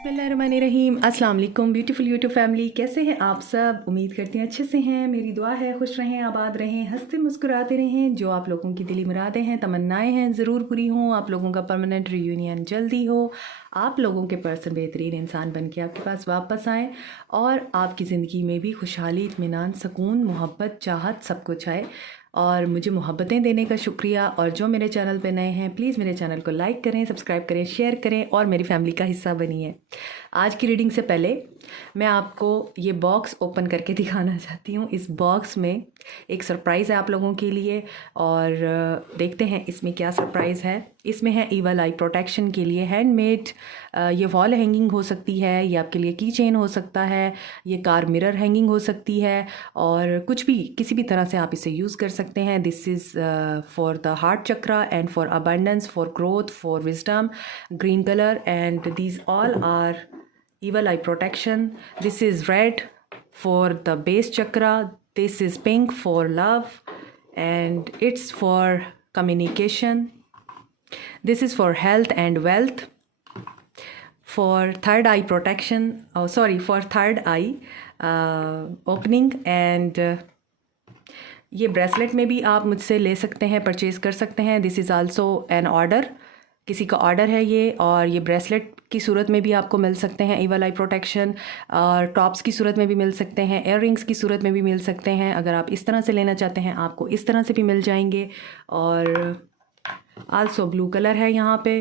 बिस्मिल्लाहिर्रहमानिर्रहीम। अस्सलाम वालेकुम ब्यूटीफुल यूट्यूब फैमिली, कैसे हैं आप सब? उम्मीद करती हैं अच्छे से हैं। मेरी दुआ है खुश रहें, आबाद रहें, हंसते मुस्कुराते रहें। जो आप लोगों की दिली मुरादें हैं, तमन्नाएं हैं, ज़रूर पूरी हों। आप लोगों का परमानेंट रियूनियन जल्दी हो। आप लोगों के पर्सन बेहतरीन इंसान बन के आपके पास वापस आएँ और आपकी ज़िंदगी में भी खुशहाली, इत्मीनान, सुकून, मोहब्बत, चाहत सब कुछ आए। और मुझे मोहब्बतें देने का शुक्रिया। और जो मेरे चैनल पे नए हैं, प्लीज़ मेरे चैनल को लाइक करें, सब्सक्राइब करें, शेयर करें और मेरी फैमिली का हिस्सा बनिए। आज की रीडिंग से पहले मैं आपको ये बॉक्स ओपन करके दिखाना चाहती हूँ। इस बॉक्स में एक सरप्राइज़ है आप लोगों के लिए और देखते हैं इसमें क्या सरप्राइज़ है। इसमें है ईवल आई प्रोटेक्शन के लिए हैंडमेड, ये वॉल हैंगिंग हो सकती है, ये आपके लिए की चेन हो सकता है, ये कार मिरर हैंगिंग हो सकती है और कुछ भी किसी भी तरह से आप इसे यूज़ कर सकते हैं। This is for the heart chakra and for abundance, for growth, for wisdom, green colour and these all are evil eye protection. This is red for the base chakra, this is pink for love and it's for communication, this is for health and wealth, for third eye protection, for third eye opening and ये bracelet में भी आप मुझसे ले सकते हैं, purchase कर सकते हैं। This is also an order, किसी का ऑर्डर है ये। और ये ब्रेसलेट की सूरत में भी आपको मिल सकते हैं ईवल आई प्रोटेक्शन, और टॉप्स की सूरत में भी मिल सकते हैं, एयर रिंग्स की सूरत में भी मिल सकते हैं। अगर आप इस तरह से लेना चाहते हैं आपको इस तरह से भी मिल जाएंगे। और आल्सो ब्लू कलर है यहाँ पे।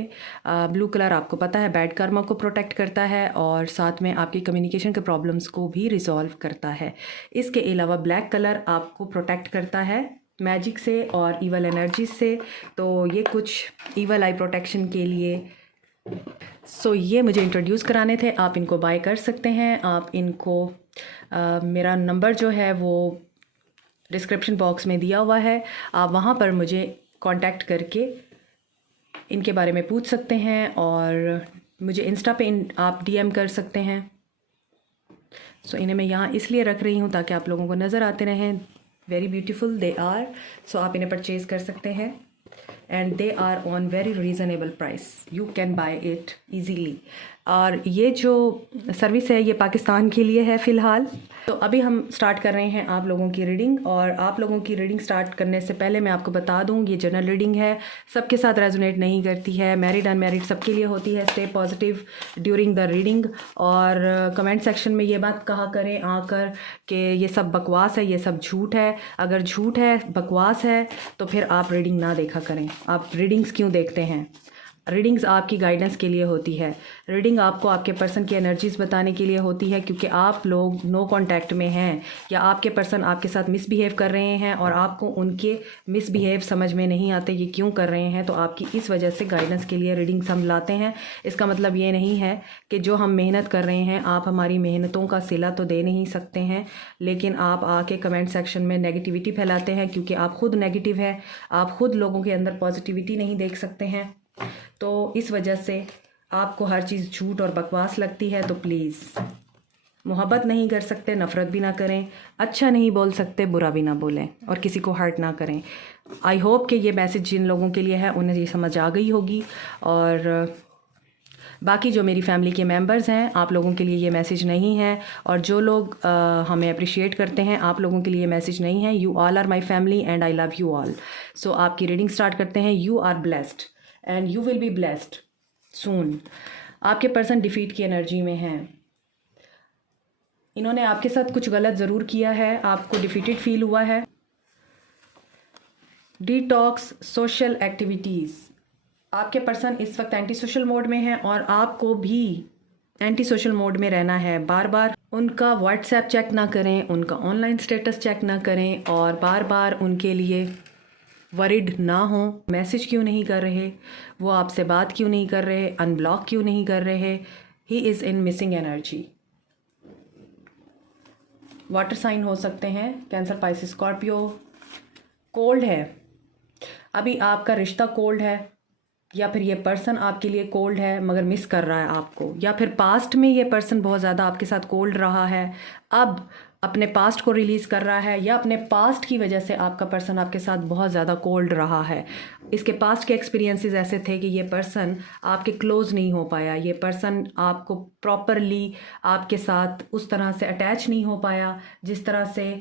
ब्लू कलर आपको पता है बैड कर्मा को प्रोटेक्ट करता है और साथ में आपकी कम्युनिकेशन के प्रॉब्लम्स को भी रिजॉल्व करता है। इसके अलावा ब्लैक कलर आपको प्रोटेक्ट करता है मैजिक से और ईवल एनर्जी से। तो ये कुछ ईवल आई प्रोटेक्शन के लिए ये मुझे इंट्रोड्यूस कराने थे। आप इनको बाय कर सकते हैं। आप इनको मेरा नंबर जो है वो डिस्क्रिप्शन बॉक्स में दिया हुआ है, आप वहाँ पर मुझे कांटेक्ट करके इनके बारे में पूछ सकते हैं और मुझे इंस्टा पे आप डीएम कर सकते हैं। इन्हें मैं यहाँ इसलिए रख रही हूँ ताकि आप लोगों को नज़र आते रहें। Very beautiful they are. आप इन्हें परचेज़ कर सकते हैं and they are on very reasonable price, you can buy it easily. और ये जो सर्विस है ये पाकिस्तान के लिए है फ़िलहाल। तो अभी हम स्टार्ट कर रहे हैं आप लोगों की रीडिंग। और आप लोगों की रीडिंग स्टार्ट करने से पहले मैं आपको बता दूं ये जनरल रीडिंग है, सबके साथ रेजोनेट नहीं करती है। मैरिड अनमैरिड सबके लिए होती है। Stay positive during the reading. और कमेंट सेक्शन में ये बात कहा करें आकर कि ये सब बकवास है, ये सब झूठ है। अगर झूठ है, बकवास है तो फिर आप रीडिंग ना देखा करें। आप रीडिंग्स क्यों देखते हैं? रीडिंग्स आपकी गाइडेंस के लिए होती है। रीडिंग आपको आपके पर्सन की एनर्जीज़ बताने के लिए होती है, क्योंकि आप लोग नो कांटेक्ट में हैं या आपके पर्सन आपके साथ मिसबिहेव कर रहे हैं और आपको उनके मिसबिहेव समझ में नहीं आते ये क्यों कर रहे हैं। तो आपकी इस वजह से गाइडेंस के लिए रीडिंग्स हम लाते हैं। इसका मतलब ये नहीं है कि जो हम मेहनत कर रहे हैं आप हमारी मेहनतों का सिला तो दे नहीं सकते हैं, लेकिन आप आके कमेंट सेक्शन में नेगेटिविटी फैलाते हैं क्योंकि आप खुद नेगेटिव है। आप खुद लोगों के अंदर पॉजिटिविटी नहीं देख सकते हैं। तो इस वजह से आपको हर चीज़ झूठ और बकवास लगती है। तो प्लीज़ मोहब्बत नहीं कर सकते, नफ़रत भी ना करें, अच्छा नहीं बोल सकते, बुरा भी ना बोलें और किसी को हर्ट ना करें। आई होप कि ये मैसेज जिन लोगों के लिए है उन्हें ये समझ आ गई होगी। और बाकी जो मेरी फैमिली के मेंबर्स हैं आप लोगों के लिए ये मैसेज नहीं है। और जो लोग हमें अप्रिशिएट करते हैं आप लोगों के लिए ये मैसेज नहीं है। You all are my family and I love you all. आपकी रीडिंग स्टार्ट करते हैं। You are blessed and you will be blessed soon. आपके पर्सन डिफीट की एनर्जी में हैं। इन्होंने आपके साथ कुछ गलत ज़रूर किया है, आपको डिफीटेड फील हुआ है। Detox social activities. आपके पर्सन इस वक्त एंटी सोशल मोड में हैं और आपको भी एंटी सोशल मोड में रहना है। बार बार उनका व्हाट्सएप चेक ना करें, उनका ऑनलाइन स्टेटस चेक ना करें और बार बार उनके लिए वरिड ना हो। मैसेज क्यों नहीं कर रहे, वो आपसे बात क्यों नहीं कर रहे, अनब्लॉक क्यों नहीं कर रहे। He is in missing energy. Water sign हो सकते हैं, कैंसर, पाइसिस, स्कॉर्पियो। कोल्ड है, अभी आपका रिश्ता कोल्ड है या फिर ये पर्सन आपके लिए कोल्ड है मगर मिस कर रहा है आपको, या फिर पास्ट में ये पर्सन बहुत ज़्यादा आपके साथ कोल्ड रहा है। अब अपने पास्ट को रिलीज़ कर रहा है, या अपने पास्ट की वजह से आपका पर्सन आपके साथ बहुत ज़्यादा कोल्ड रहा है। इसके पास्ट के एक्सपीरियंसेस ऐसे थे कि ये पर्सन आपके क्लोज़ नहीं हो पाया, ये पर्सन आपको प्रॉपरली आपके साथ उस तरह से अटैच नहीं हो पाया जिस तरह से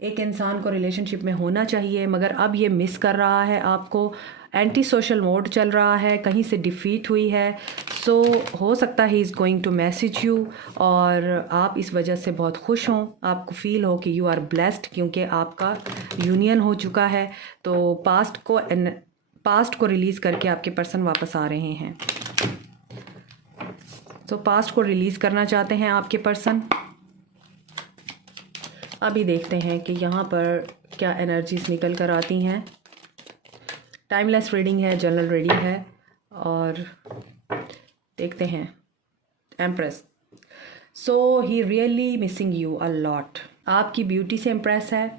एक इंसान को रिलेशनशिप में होना चाहिए, मगर अब ये मिस कर रहा है आपको। एंटी सोशल मोड चल रहा है, कहीं से डिफ़ीट हुई है। सो हो सकता है he is going to message you, और आप इस वजह से बहुत खुश हों, आपको फील हो कि यू आर ब्लेस्ड, क्योंकि आपका यूनियन हो चुका है। तो पास्ट को रिलीज़ करके आपके पर्सन वापस आ रहे हैं। तो पास्ट को रिलीज़ करना चाहते हैं आपके पर्सन। अभी देखते हैं कि यहाँ पर क्या एनर्जीज निकल कर आती हैं। टाइमलेस रीडिंग है, जनरल रीडिंग है, और देखते हैं। Empress. So he really missing you a lot. आपकी ब्यूटी से इम्प्रेस है,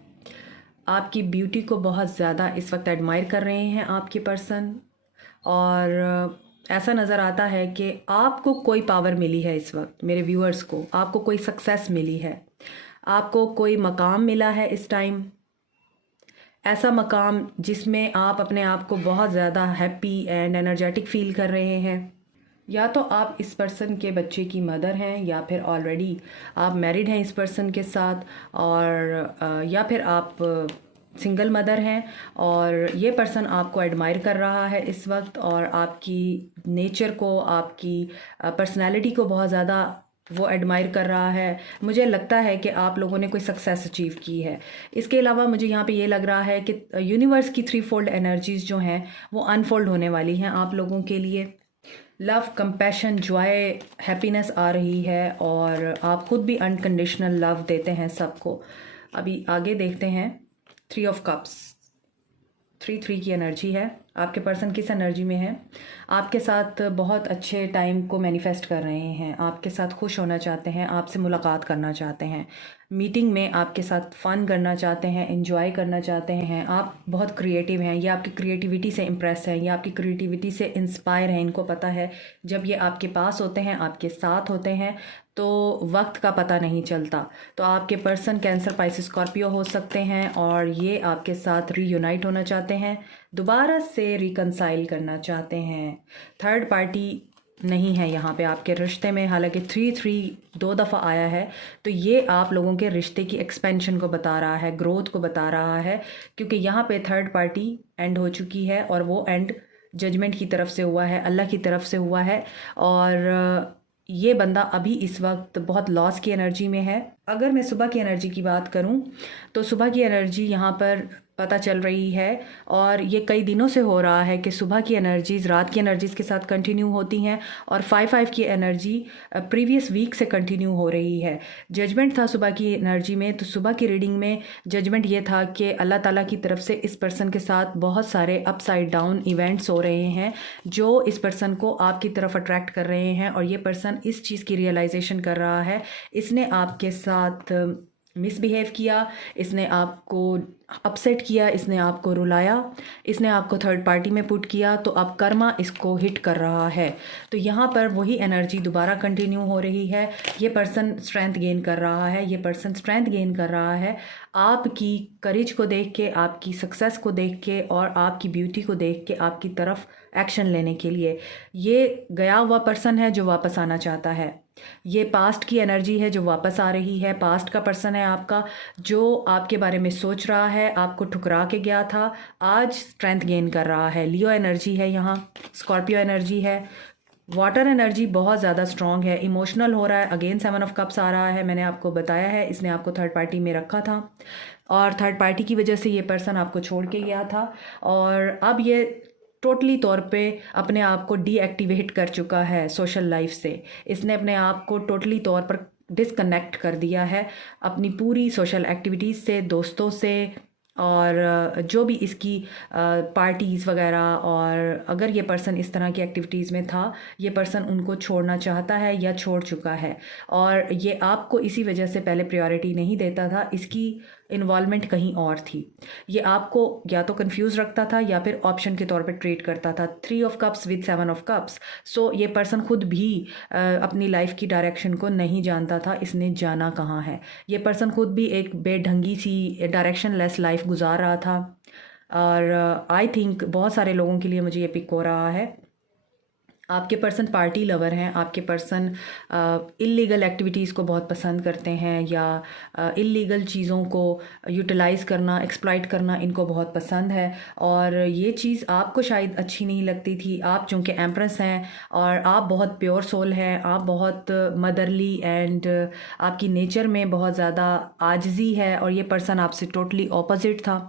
आपकी ब्यूटी को बहुत ज़्यादा इस वक्त एडमायर कर रहे हैं आपके पर्सन, और ऐसा नज़र आता है कि आपको कोई पावर मिली है इस वक्त। मेरे व्यूअर्स को आपको कोई सक्सेस मिली है, आपको कोई मकाम मिला है इस टाइम, ऐसा मकाम जिसमें आप अपने आप को बहुत ज़्यादा हैप्पी एंड एनर्जेटिक फील कर रहे हैं। या तो आप इस पर्सन के बच्चे की मदर हैं, या फिर ऑलरेडी आप मैरिड हैं इस पर्सन के साथ, और या फिर आप सिंगल मदर हैं, और ये पर्सन आपको एडमायर कर रहा है इस वक्त, और आपकी नेचर को, आपकी पर्सनैलिटी को बहुत ज़्यादा वो एडमायर कर रहा है। मुझे लगता है कि आप लोगों ने कोई सक्सेस अचीव की है। इसके अलावा मुझे यहाँ पे ये लग रहा है कि यूनिवर्स की 3 फोल्ड एनर्जीज़ जो हैं वो अनफोल्ड होने वाली हैं आप लोगों के लिए। लव, कंपैशन, जॉय, हैप्पीनेस आ रही है, और आप खुद भी अनकंडीशनल लव देते हैं सबको। अभी आगे देखते हैं। 3 ऑफ कप्स, 3 की एनर्जी है। आपके पर्सन किस एनर्जी में है? आपके साथ बहुत अच्छे टाइम को मैनिफेस्ट कर रहे हैं, आपके साथ खुश होना चाहते हैं, आपसे मुलाकात करना चाहते हैं, मीटिंग में आपके साथ फ़न करना चाहते हैं, एंजॉय करना चाहते हैं। आप बहुत क्रिएटिव हैं, ये आपकी क्रिएटिविटी से इम्प्रेस हैं, ये आपकी क्रिएटिविटी से इंस्पायर हैं। इनको पता है जब ये आपके पास होते हैं, आपके साथ होते हैं, तो वक्त का पता नहीं चलता। तो आपके पर्सन कैंसर, पाइसिस, स्कॉर्पियो हो सकते हैं, और ये आपके साथ रीयूनाइट होना चाहते हैं, दोबारा से रिकंसाइल करना चाहते हैं। थर्ड पार्टी नहीं है यहाँ पे आपके रिश्ते में, हालांकि 3 2 दफ़ा आया है, तो ये आप लोगों के रिश्ते की एक्सपेंशन को बता रहा है, ग्रोथ को बता रहा है, क्योंकि यहाँ पे थर्ड पार्टी एंड हो चुकी है, और वो एंड जजमेंट की तरफ से हुआ है, अल्लाह की तरफ से हुआ है, और ये बंदा अभी इस वक्त बहुत लॉस की एनर्जी में है। अगर मैं सुबह की एनर्जी की बात करूं, तो सुबह की एनर्जी यहाँ पर पता चल रही है, और ये कई दिनों से हो रहा है कि सुबह की एनर्जीज़ रात की एनर्जीज़ के साथ कंटिन्यू होती हैं, और 5 की एनर्जी प्रीवियस वीक से कंटिन्यू हो रही है। जजमेंट था सुबह की एनर्जी में, तो सुबह की रीडिंग में जजमेंट ये था कि अल्लाह ताला की तरफ से इस पर्सन के साथ बहुत सारे अपसाइड डाउन इवेंट्स हो रहे हैं, जो इस पर्सन को आपकी तरफ अट्रैक्ट कर रहे हैं, और ये पर्सन इस चीज़ की रियलाइजेशन कर रहा है। इसने आपके साथ मिसबिहेव किया, इसने आपको अपसेट किया, इसने आपको रुलाया, इसने आपको थर्ड पार्टी में पुट किया, तो अब कर्मा इसको हिट कर रहा है। तो यहाँ पर वही एनर्जी दोबारा कंटिन्यू हो रही है। ये पर्सन स्ट्रेंथ गेन कर रहा है, ये पर्सन स्ट्रेंथ गेन कर रहा है आपकी करेज को देख के, आपकी सक्सेस को देख के, और आपकी ब्यूटी को देख के आपकी तरफ एक्शन लेने के लिए। ये गया हुआ पर्सन है जो वापस आना चाहता है, ये पास्ट की एनर्जी है जो वापस आ रही है। पास्ट का पर्सन है आपका, जो आपके बारे में सोच रहा है, आपको ठुकरा के गया था, आज स्ट्रेंथ गेन कर रहा है। लियो एनर्जी है यहाँ, स्कॉर्पियो एनर्जी है, वाटर एनर्जी बहुत ज़्यादा स्ट्रॉन्ग है, इमोशनल हो रहा है। अगेन 7 ऑफ कप्स आ रहा है, मैंने आपको बताया है इसने आपको थर्ड पार्टी में रखा था, और थर्ड पार्टी की वजह से ये पर्सन आपको छोड़ के गया था, और अब ये टोटली तौर पे अपने आप को डीएक्टिवेट कर चुका है सोशल लाइफ से। इसने अपने आप को टोटली तौर पर डिसकनेक्ट कर दिया है अपनी पूरी सोशल एक्टिविटीज़ से, दोस्तों से, और जो भी इसकी पार्टीज़ वगैरह। और अगर ये पर्सन इस तरह की एक्टिविटीज़ में था, ये पर्सन उनको छोड़ना चाहता है या छोड़ चुका है, और ये आपको इसी वजह से पहले प्रायोरिटी नहीं देता था। इसकी इन्वॉल्वमेंट कहीं और थी। ये आपको या तो कंफ्यूज रखता था या फिर ऑप्शन के तौर पे ट्रीट करता था। 3 of cups with 7 of cups. सो ये पर्सन खुद भी अपनी लाइफ की डायरेक्शन को नहीं जानता था, इसने जाना कहाँ है। ये पर्सन खुद भी एक बेढंगी सी डायरेक्शन लेस लाइफ गुजार रहा था। और आई थिंक बहुत सारे लोगों के लिए मुझे ये पिक हो रहा है। आपके पर्सन पार्टी लवर हैं, आपके पर्सन इल्लीगल एक्टिविटीज़ को बहुत पसंद करते हैं, या इल्लीगल चीज़ों को यूटिलाइज़ करना, एक्सप्लॉइट करना इनको बहुत पसंद है। और ये चीज़ आपको शायद अच्छी नहीं लगती थी। आप चूँकि एम्प्रेस हैं और आप बहुत प्योर सोल हैं, आप बहुत मदरली एंड आपकी नेचर में बहुत ज़्यादा आजिज़ी है, और ये पर्सन आपसे टोटली ऑपोजिट था।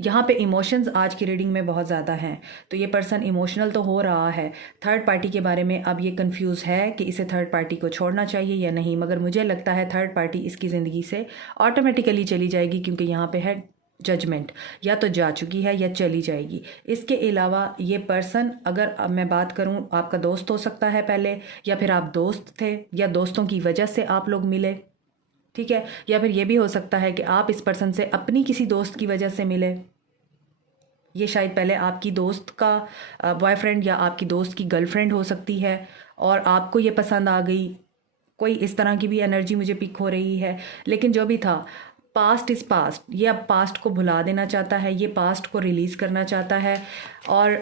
यहाँ पे इमोशंस आज की रीडिंग में बहुत ज़्यादा हैं, तो ये पर्सन इमोशनल तो हो रहा है। थर्ड पार्टी के बारे में अब ये कंफ्यूज है कि इसे थर्ड पार्टी को छोड़ना चाहिए या नहीं, मगर मुझे लगता है थर्ड पार्टी इसकी ज़िंदगी से ऑटोमेटिकली चली जाएगी, क्योंकि यहाँ पे है जजमेंट, या तो जा चुकी है या चली जाएगी। इसके अलावा ये पर्सन, अगर अब मैं बात करूँ, आपका दोस्त हो सकता है पहले, या फिर आप दोस्त थे या दोस्तों की वजह से आप लोग मिले, ठीक है, या फिर ये भी हो सकता है कि आप इस पर्सन से अपनी किसी दोस्त की वजह से मिले। ये शायद पहले आपकी दोस्त का बॉयफ्रेंड या आपकी दोस्त की गर्लफ्रेंड हो सकती है और आपको ये पसंद आ गई। कोई इस तरह की भी एनर्जी मुझे पिक हो रही है। लेकिन जो भी था, पास्ट इज़ पास्ट। ये अब पास्ट को भुला देना चाहता है, ये पास्ट को रिलीज़ करना चाहता है। और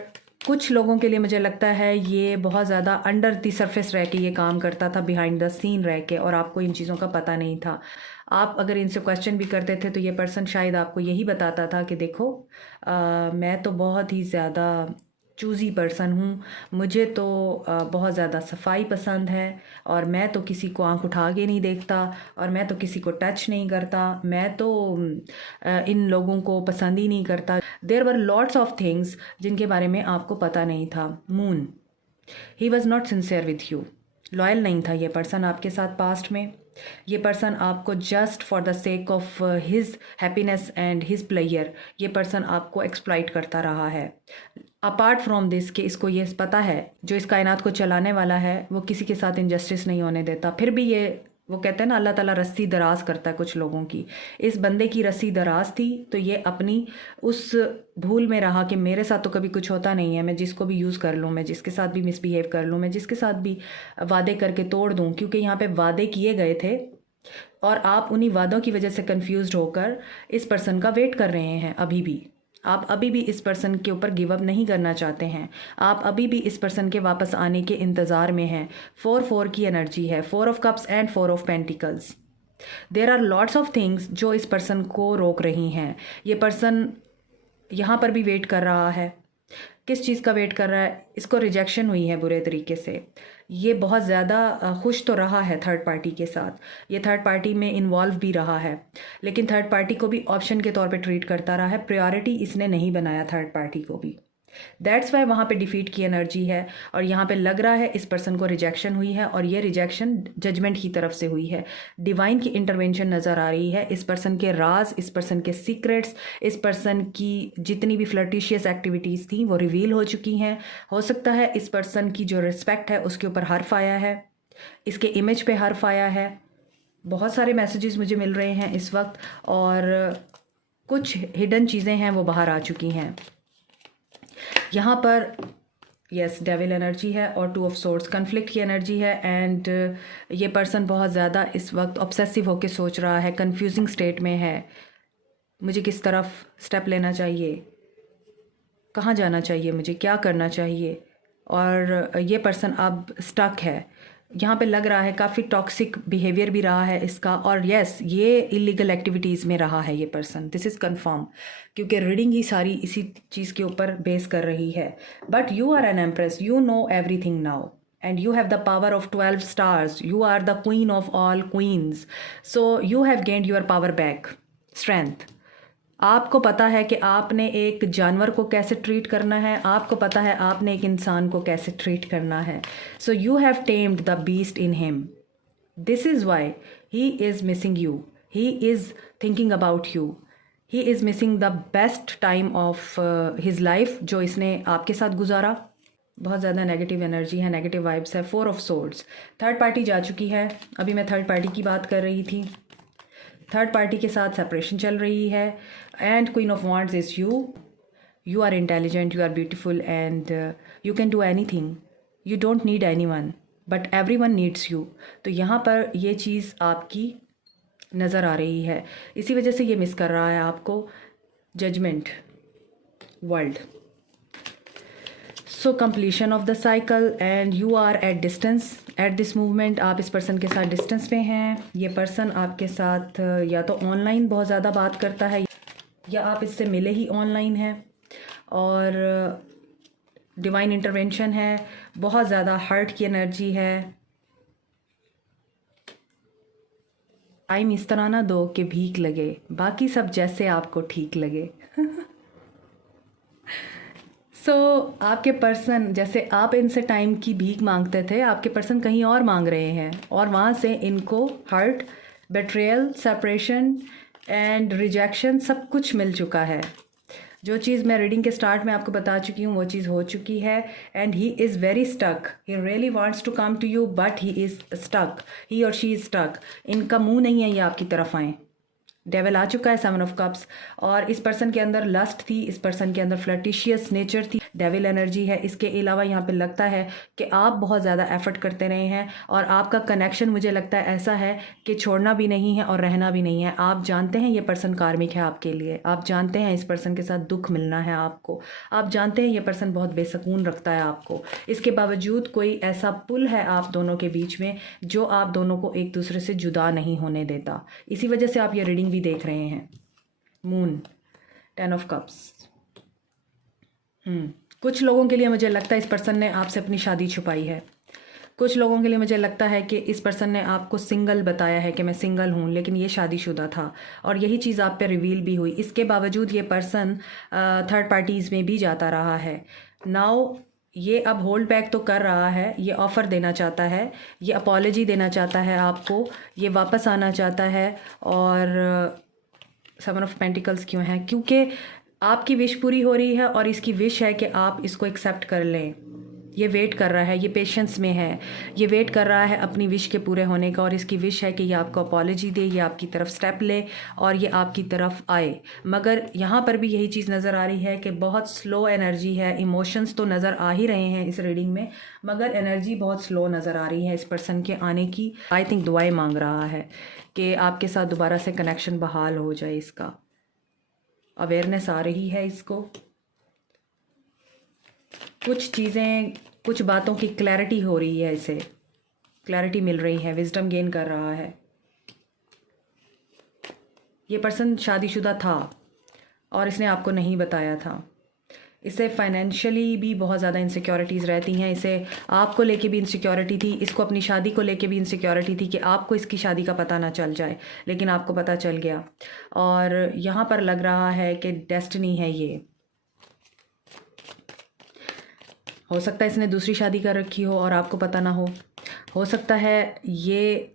कुछ लोगों के लिए मुझे लगता है ये बहुत ज़्यादा अंडर द सरफेस रह के ये काम करता था, बिहाइंड द सीन रह के, और आपको इन चीज़ों का पता नहीं था। आप अगर इनसे क्वेश्चन भी करते थे तो ये पर्सन शायद आपको यही बताता था कि देखो, मैं तो बहुत ही ज़्यादा चूज़ी पर्सन हूँ, मुझे तो बहुत ज़्यादा सफाई पसंद है, और मैं तो किसी को आंख उठा के नहीं देखता, और मैं तो किसी को टच नहीं करता, मैं तो इन लोगों को पसंद ही नहीं करता। There were lots of things जिनके बारे में आपको पता नहीं था। Moon, he was not sincere with you. Loyal नहीं था ये पर्सन आपके साथ पास्ट में। ये पर्सन आपको just for the sake of his happiness and his player, ये पर्सन आपको एक्सप्लॉइट करता रहा है। अपार्ट फ्रॉम दिस कि इसको ये पता है जो इस कायनात को चलाने वाला है वो किसी के साथ इनजस्टिस नहीं होने देता। फिर भी ये, वो कहते हैं ना, अल्लाह ताला रस्सी दराज करता है कुछ लोगों की। इस बंदे की रस्सी दराज थी, तो ये अपनी उस भूल में रहा कि मेरे साथ तो कभी कुछ होता नहीं है, मैं जिसको भी यूज़ कर लूँ, मैं जिसके साथ भी मिसबिहेव कर लूँ, मैं जिसके साथ भी वादे करके तोड़ दूँ, क्योंकि यहाँ पे वादे किए गए थे और आप उन्हीं वादों की वजह से कंफ्यूज्ड होकर इस पर्सन का वेट कर रहे हैं। अभी भी आप अभी भी इस पर्सन के ऊपर गिव अप नहीं करना चाहते हैं, आप अभी भी इस पर्सन के वापस आने के इंतज़ार में हैं। 4-4 की एनर्जी है, 4 of cups and 4 of pentacles. There are lots of things जो इस पर्सन को रोक रही हैं। ये पर्सन यहाँ पर भी वेट कर रहा है। किस चीज़ का वेट कर रहा है? इसको रिजेक्शन हुई है बुरे तरीके से। ये बहुत ज़्यादा खुश तो रहा है थर्ड पार्टी के साथ, ये थर्ड पार्टी में इन्वॉल्व भी रहा है, लेकिन थर्ड पार्टी को भी ऑप्शन के तौर पे ट्रीट करता रहा है। प्रायोरिटी इसने नहीं बनाया थर्ड पार्टी को भी। दैट्स वाई वहाँ पे डिफीट की एनर्जी है, और यहाँ पे लग रहा है इस पर्सन को रिजेक्शन हुई है, और ये रिजेक्शन जजमेंट की तरफ से हुई है। डिवाइन की इंटरवेंशन नज़र आ रही है। इस पर्सन के राज, इस पर्सन के सीक्रेट्स, इस पर्सन की जितनी भी फ्लर्टिशियस एक्टिविटीज़ थी वो रिवील हो चुकी हैं। हो सकता है इस पर्सन की जो रिस्पेक्ट है उसके ऊपर हर्फ आया है, इसके इमेज पे हर्फ आया है। बहुत सारे मैसेजेस मुझे मिल रहे हैं इस वक्त, और कुछ हिडन चीज़ें हैं वो बाहर आ चुकी हैं। यहाँ पर यस डेविल एनर्जी है और 2 ऑफ सोर्ड्स कन्फ्लिक्ट की एनर्जी है। एंड ये पर्सन बहुत ज़्यादा इस वक्त ऑब्सेसिव होकर सोच रहा है, कंफ्यूजिंग स्टेट में है। मुझे किस तरफ स्टेप लेना चाहिए, कहाँ जाना चाहिए, मुझे क्या करना चाहिए। और ये पर्सन अब स्टक है। यहाँ पे लग रहा है काफ़ी टॉक्सिक बिहेवियर भी रहा है इसका, और यस ये इलीगल एक्टिविटीज़ में रहा है ये पर्सन। दिस इज़ कंफर्म, क्योंकि रीडिंग ही सारी इसी चीज़ के ऊपर बेस कर रही है। But you are an empress, you know everything now and you have the power of 12 stars, you are the queen of all queens, so you have gained your power back, strength. आपको पता है कि आपने एक जानवर को कैसे treat करना है, आपको पता है आपने एक इंसान को कैसे ट्रीट करना है। सो you have tamed the beast in him. This is why he is missing you, he is thinking about you, he is missing the best time of his life जो इसने आपके साथ गुजारा। बहुत ज़्यादा नेगेटिव एनर्जी है, नेगेटिव वाइब्स है। 4 of swords, third party जा चुकी है। अभी मैं थर्ड पार्टी की बात कर रही थी। थर्ड पार्टी के साथ सेपरेशन चल रही है। And queen of wands is you are intelligent, you are beautiful and you can do anything, you don't need anyone but everyone needs you. तो यहाँ पर ये चीज़ आपकी नज़र आ रही है, इसी वजह से ये मिस कर रहा है आपको। Judgement, world, so completion of the cycle and you are at distance at this movement. आप इस पर्सन के साथ डिस्टेंस पे हैं। ये पर्सन आपके साथ या तो ऑनलाइन बहुत ज़्यादा बात करता है या आप इससे मिले ही ऑनलाइन हैं, और डिवाइन इंटरवेंशन है, बहुत ज़्यादा हार्ट की एनर्जी है। टाइम इस तरह ना दो कि भीख लगे, बाकी सब जैसे आपको ठीक लगे। आपके पर्सन, जैसे आप इनसे टाइम की भीख मांगते थे, आपके पर्सन कहीं और मांग रहे हैं और वहाँ से इनको हर्ट, बेट्रेयल, सेपरेशन एंड रिजेक्शन सब कुछ मिल चुका है। जो चीज़ मैं रीडिंग के स्टार्ट में आपको बता चुकी हूँ वो चीज़ हो चुकी है। And he is very stuck, he really wants to come to you but he is stuck, he or she is stuck. इनका मुंह नहीं है ये आपकी तरफ आएँ। डेविल आ चुका है, 7 ऑफ कप्स, और इस पर्सन के अंदर लस्ट थी, इस पर्सन के अंदर फ्लर्टिशियस नेचर थी, डेविल एनर्जी है। इसके अलावा यहाँ पे लगता है कि आप बहुत ज़्यादा एफर्ट करते रहे हैं और आपका कनेक्शन मुझे लगता है ऐसा है कि छोड़ना भी नहीं है और रहना भी नहीं है। आप जानते हैं ये पर्सन कार्मिक है आपके लिए, आप जानते हैं इस पर्सन के साथ दुख मिलना है आपको, आप जानते हैं ये पर्सन बहुत बेसकून रखता है आपको। इसके बावजूद कोई ऐसा पुल है आप दोनों के बीच में जो आप दोनों को एक दूसरे से जुदा नहीं होने देता। इसी वजह से आप ये रीडिंग भी देख रहे हैं। Moon, 10 of cups. कुछ लोगों के लिए मुझे लगता है इस पर्सन ने आपसे अपनी शादी छुपाई है। कुछ लोगों के लिए मुझे लगता है कि इस पर्सन ने आपको सिंगल बताया है कि मैं सिंगल हूँ, लेकिन ये शादीशुदा था और यही चीज़ आप पे रिवील भी हुई। इसके बावजूद ये पर्सन थर्ड पार्टीज़ में भी जाता रहा है। नाउ ये अब होल्ड बैक तो कर रहा है, ये ऑफ़र देना चाहता है, ये अपॉलॉजी देना चाहता है आपको, ये वापस आना चाहता है। और 7 ऑफ पेंटिकल्स क्यों है? क्योंकि आपकी विश पूरी हो रही है और इसकी विश है कि आप इसको एक्सेप्ट कर लें। ये वेट कर रहा है, ये पेशेंस में है, ये वेट कर रहा है अपनी विश के पूरे होने का, और इसकी विश है कि ये आपको अपॉलॉजी दे, ये आपकी तरफ स्टेप ले और ये आपकी तरफ आए। मगर यहाँ पर भी यही चीज़ नज़र आ रही है कि बहुत स्लो एनर्जी है। इमोशंस तो नज़र आ ही रहे हैं इस रीडिंग में, मगर एनर्जी बहुत स्लो नज़र आ रही है इस पर्सन के आने की। आई थिंक दुआएं मांग रहा है कि आपके साथ दोबारा से कनेक्शन बहाल हो जाए। इसका अवेयरनेस आ रही है इसको, कुछ चीज़ें, कुछ बातों की क्लैरिटी हो रही है, इसे क्लैरिटी मिल रही है, विजडम गेन कर रहा है। ये पर्सन शादीशुदा था और इसने आपको नहीं बताया था। इसे फाइनेंशियली भी बहुत ज़्यादा इनसिक्योरिटीज़ रहती हैं, इसे आपको लेके भी इनसिक्योरिटी थी, इसको अपनी शादी को लेके भी इनसिक्योरिटी थी कि आपको इसकी शादी का पता ना चल जाए, लेकिन आपको पता चल गया। और यहाँ पर लग रहा है कि डेस्टिनी है ये। हो सकता है इसने दूसरी शादी कर रखी हो और आपको पता ना हो सकता है ये,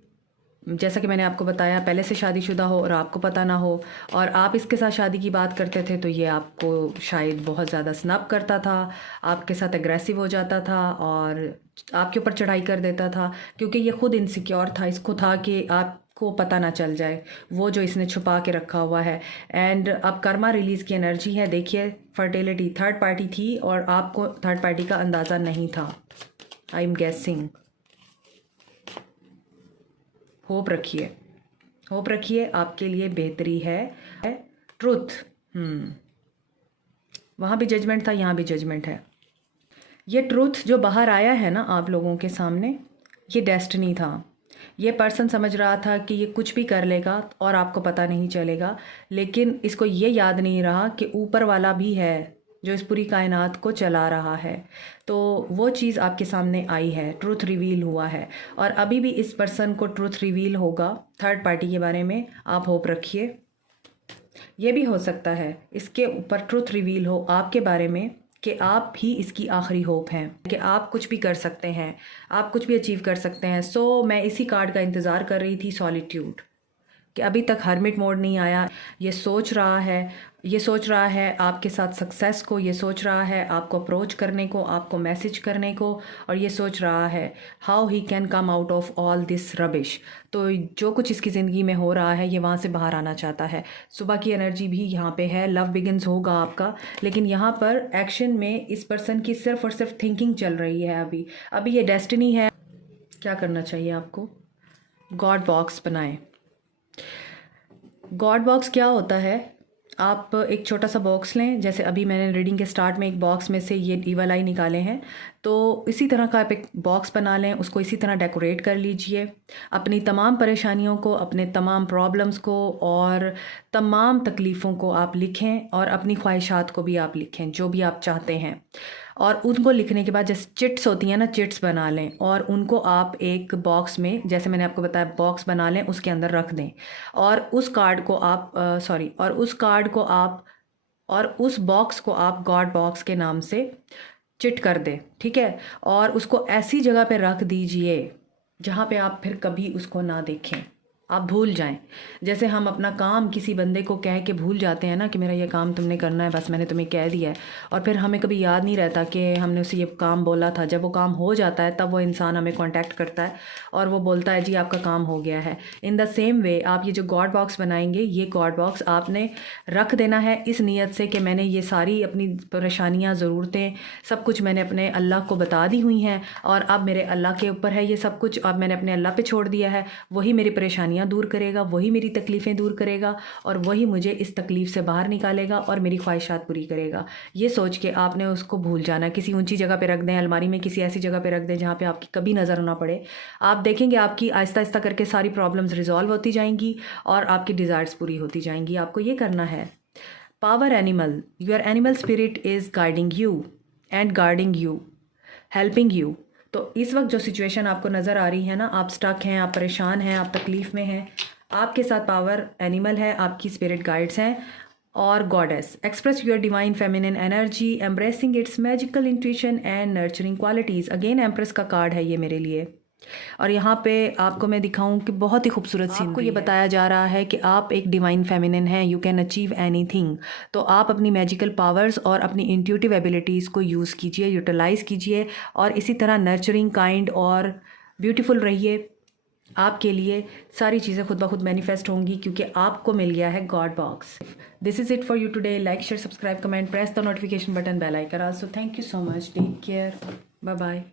जैसा कि मैंने आपको बताया, पहले से शादीशुदा हो और आपको पता ना हो, और आप इसके साथ शादी की बात करते थे तो ये आपको शायद बहुत ज़्यादा स्नब करता था, आपके साथ एग्रेसिव हो जाता था और आपके ऊपर चढ़ाई कर देता था, क्योंकि ये खुद इनसिक्योर था। इसको था कि आपको पता ना चल जाए वो जो इसने छुपा के रखा हुआ है। एंड अब कर्मा रिलीज़ की एनर्जी है। देखिए, फर्टिलिटी, थर्ड पार्टी थी और आपको थर्ड पार्टी का अंदाज़ा नहीं था। I am guessing. होप रखिए, होप रखिए, आपके लिए बेहतरी है। ट्रुथ, वहाँ भी जजमेंट था, यहाँ भी जजमेंट है। ये ट्रुथ जो बाहर आया है ना आप लोगों के सामने, ये डेस्टिनी था। ये पर्सन समझ रहा था कि ये कुछ भी कर लेगा और आपको पता नहीं चलेगा, लेकिन इसको ये याद नहीं रहा कि ऊपर वाला भी है जो इस पूरी कायनात को चला रहा है। तो वो चीज़ आपके सामने आई है, ट्रुथ रिवील हुआ है, और अभी भी इस पर्सन को ट्रुथ रिवील होगा थर्ड पार्टी के बारे में। आप होप रखिए। ये भी हो सकता है इसके ऊपर ट्रुथ रिवील हो आपके बारे में कि आप ही इसकी आखिरी होप हैं, कि आप कुछ भी कर सकते हैं, आप कुछ भी अचीव कर सकते हैं। सो मैं इसी कार्ड का इंतज़ार कर रही थी, सॉलिट्यूड। कि अभी तक हर्मिट मोड नहीं आया। ये सोच रहा है आपके साथ सक्सेस को, ये सोच रहा है आपको अप्रोच करने को, आपको मैसेज करने को, और ये सोच रहा है how he can come out of all this rubbish. तो जो कुछ इसकी ज़िंदगी में हो रहा है ये वहाँ से बाहर आना चाहता है। सुबह की एनर्जी भी यहाँ पे है, लव बिगिंस होगा आपका, लेकिन यहाँ पर एक्शन में इस पर्सन की सिर्फ और सिर्फ थिंकिंग चल रही है। अभी ये डेस्टिनी है। क्या करना चाहिए आपको? गॉड बॉक्स बनाएं। गॉड बॉक्स क्या होता है? आप एक छोटा सा बॉक्स लें, जैसे अभी मैंने रीडिंग के स्टार्ट में एक बॉक्स में से ये ईवल आई निकाले हैं, तो इसी तरह का आप एक बॉक्स बना लें, उसको इसी तरह डेकोरेट कर लीजिए। अपनी तमाम परेशानियों को, अपने तमाम प्रॉब्लम्स को और तमाम तकलीफ़ों को आप लिखें, और अपनी ख्वाहिशात को भी आप लिखें, जो भी आप चाहते हैं। और उनको लिखने के बाद जैसे चिट्स होती हैं ना, चिट्स बना लें, और उनको आप एक बॉक्स में, जैसे मैंने आपको बताया, बॉक्स बना लें, उसके अंदर रख दें। और उस कार्ड को आप और उस बॉक्स को आप गॉड बॉक्स के नाम से चिट कर दें, ठीक है। और उसको ऐसी जगह पे रख दीजिए जहाँ पे आप फिर कभी उसको ना देखें, आप भूल जाएं। जैसे हम अपना काम किसी बंदे को कह के भूल जाते हैं ना कि मेरा ये काम तुमने करना है, बस मैंने तुम्हें कह दिया है, और फिर हमें कभी याद नहीं रहता कि हमने उसे ये काम बोला था। जब वो काम हो जाता है तब वो इंसान हमें कांटेक्ट करता है और वो बोलता है जी आपका काम हो गया है। इन द सेम वे आप ये जो गॉड बॉक्स बनाएंगे, ये गॉड बॉक्स आपने रख देना है इस नीयत से कि मैंने ये सारी अपनी परेशानियाँ, ज़रूरतें, सब कुछ मैंने अपने अल्लाह को बता दी हुई हैं, और अब मेरे अल्लाह के ऊपर है ये सब कुछ। अब मैंने अपने अल्लाह पे छोड़ दिया है, वही मेरी परेशानियाँ दूर करेगा, वही मेरी तकलीफ़ें दूर करेगा, और वही मुझे इस तकलीफ़ से बाहर निकालेगा और मेरी ख्वाहिशात पूरी करेगा। ये सोच के आपने उसको भूल जाना। किसी ऊंची जगह पे रख दें, अलमारी में किसी ऐसी जगह पे रख दें जहाँ पे आपकी कभी नज़र ना पड़े। आप देखेंगे आपकी आहिस्ता आहिस्ता करके सारी प्रॉब्लम्स रिजॉल्व होती जाएंगी और आपकी डिज़ायर्स पूरी होती जाएंगी। आपको ये करना है। Power animal, your animal spirit is guiding you and guarding you, helping you. तो इस वक्त जो सिचुएशन आपको नज़र आ रही है ना, आप स्टक हैं, आप परेशान हैं, आप तकलीफ़ में हैं, आपके साथ पावर एनिमल है, आपकी स्पिरिट गाइड्स हैं, और goddess. Express your divine feminine energy, embracing its magical intuition and nurturing qualities. Again empress का कार्ड है ये मेरे लिए, और यहाँ पे आपको मैं दिखाऊं कि बहुत ही खूबसूरत सीन आपको ये बताया जा रहा है कि आप एक डिवाइन फेमिनिन हैं, यू कैन अचीव एनीथिंग। तो आप अपनी मैजिकल पावर्स और अपनी इंट्यूटिव एबिलिटीज़ को यूज़ कीजिए, यूटिलाइज़ कीजिए, और इसी तरह नर्चरिंग, काइंड और ब्यूटीफुल रहिए। आपके लिए सारी चीज़ें खुद ब खुद मैनिफेस्ट होंगी, क्योंकि आपको मिल गया है god box. This is it for you today. Like, share, subscribe, comment, press the notification button, bell icon. Also thank you so much, take care, bye bye.